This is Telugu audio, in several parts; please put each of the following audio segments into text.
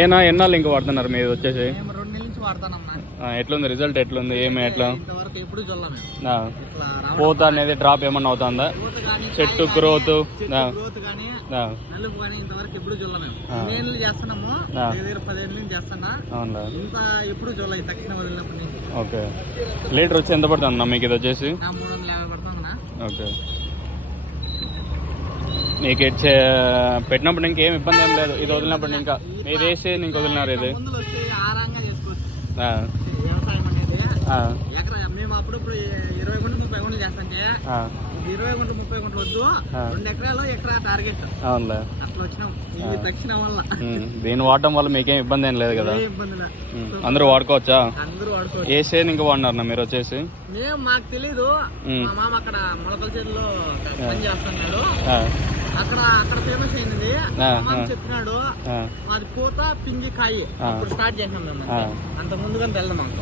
ఏనా ఎన్నాళ్ళు ఇంకా వాడుతున్నారు మీరు వచ్చేసి? 2 నెలల నుంచి వాడతానమ్మా. ఎట్లుంది రిజల్ట్? ఎట్లుంది? ఏమి ఎట్లా ఇంతవరకు ఎప్పుడు చూడలే. పూత అనేది డ్రాప్ ఏమన్నా అవుతుందా? చెట్టు గ్రోత్ కానీ నలుపు కానీ ఇంతవరకు ఎప్పుడు చూడలే. 2 నెలలు చేస్తున్నాము, 10 ఏళ్ళ నుంచి చేస్తున్నా. ఇంత ఎప్పుడు చూడలే తక్షణ వదిలినప్పటి నుంచి. ఓకే. లీటర్ వచ్చి ఎంత పడుతుంది మీకు ఇది వచ్చేసి? 350 పడుతుందా? ఓకే. మీకు పెట్టినప్పుడు ఇంకేం ఇబ్బంది ఏం లేదు? ఇది వదిలినప్పుడు ఇంకా మీరు వేసి ఇంక వదిలినారు ఇది? వ్యవసాయం అనేది ఎకరా మేము అప్పుడప్పుడు 20 గుంటలు 30 గుంటలు చేస్తాంటే 20 గుంటలు 30 గుంటలు వద్దు, 2 ఎకరాలు ఎకరా టార్గెట్. అవునులే, అట్లా వచ్చినాం ఈ తక్షణ వల్ల. దీన్ని వాడటం వల్ల మీకేం ఇబ్బంది ఏం లేదు కదా? అందరూ వాడుకోవచ్చా? అందరూ వాడుకోవచ్చు. ఏ షేర్ ఇంకా వాడినారు మీరు వచ్చేసి? మేము మాకు తెలీదు, మా మామ అక్కడ మొలకల చేతిలో పని చేస్తున్నాడు, అక్కడ ఫేమస్ అయినది చెప్పినాడు. మాది పూత పిండి కాయి ఇప్పుడు స్టార్ట్ చేసాం మేము, అంత ముందుగా వెళ్దాం మాకు.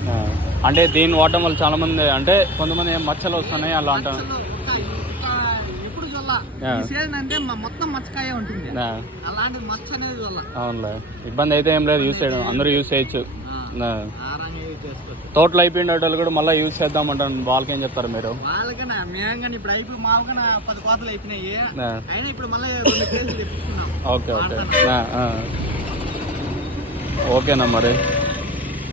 అంటే దీన్ని వాడటం వల్ల చాలా మంది అంటే కొంతమంది మచ్చలు వస్తున్నాయి అలా అంటారు. ఎప్పుడు చూడాలి అంటే మొత్తం మచ్చకాయ ఉంటుంది, అలాంటి మచ్చ అనేది చూడాలి. అవునులే, ఇబ్బంది అయితే ఏం లేదు, యూజ్ చేయడం అందరూ యూజ్ చేయొచ్చు. తోటలు అయిపోయిన వాళ్ళు కూడా మళ్ళీ యూజ్ చేద్దాం అంటారు, వాళ్ళకి ఏం చెప్తారు మీరు? వాళ్ళకన్నా మేము కానీ ఇప్పుడు అయిపోయి మాకన్నా 10 కోతలు అయిపోయినాయి, అయినా ఇప్పుడు మళ్ళీ 2 కేసులు తెప్పించుకున్నాం. ఓకే ఓకే ఓకేనా మరి.